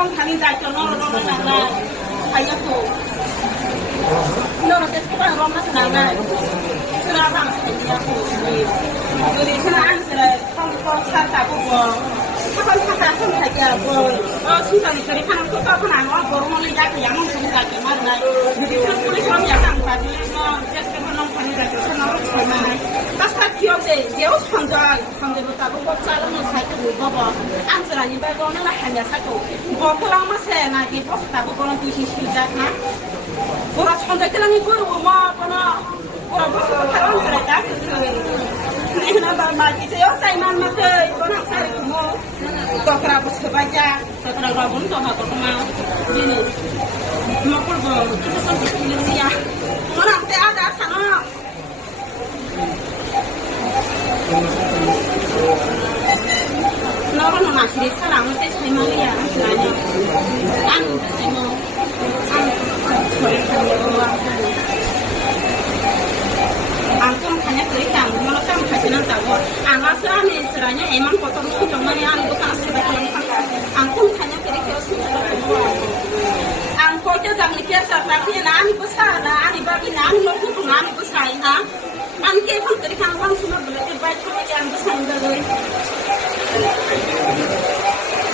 long thằng đại cho nó là ai aku nó sẽ có rom nó sẽ là nó bằng sẽ aku jadi sana sẽ không sao cả củaถ้าคนทำคนไทยจะสิ่งที่เราทำก็ต้องขนาดว่าเราไม่ได้อย่างนั้นสิ่งที่เราทำได้jadi polis orang yang tangkap ini just kalau orang ini dari sana orang mana pas tak kio deh jauh sampai betul betul salah nih saya tuh bawa anjurannya bagus lah hanya satu bawa lama saya nanti pas tak bawa tuh sudah nah orang sampai kelang itu rumah mana orang kalau cerita ini nama mati saya saya mana ke orang cari kamu kau kerabus kebaca kau kerabun kau apa kau mau ini mau kurang itu sampai ini ya orang teh ada sana orang masih sekarang itu saya mau ya sebenarnya saya mau angkung hanya kerja, malah kan kasihan tahu. Angkasa ni seranya emang kotor tu cuma ni angkung kan sebagai angkung hanya kerja sesuatu. Angkung je jangan biasa tapi nani besar, nani bagi nani lalu tu nani besar ina. Angkung pun kerja angkung semua boleh baik cuma yang besar boleh.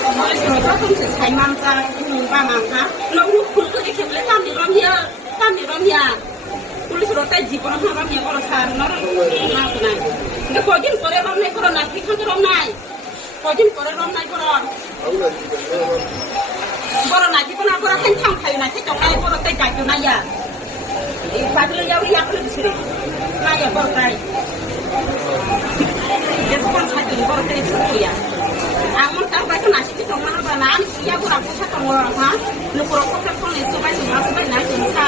Oleh sebab itu saya mangsa, mangsa mangsa. Lalu pun kerja boleh kami ramia. Polis rota jipo na hama mi ko sa no na ko na ne ko jin ko re rom ne ko na ki ko rom nai ko jin ko re rom nai ko ron ko na ji ko na ko ra kan chang thai na ki to nai ko te ja ko na ya e pa lu ya ya ko sire na ya ko tai je ko sa ti ko te su ya amon ta ba ko na si to ma ba na si ya ko ra ko sa ko ha no ko ko ko ne so ba ni ma so ba na ki sa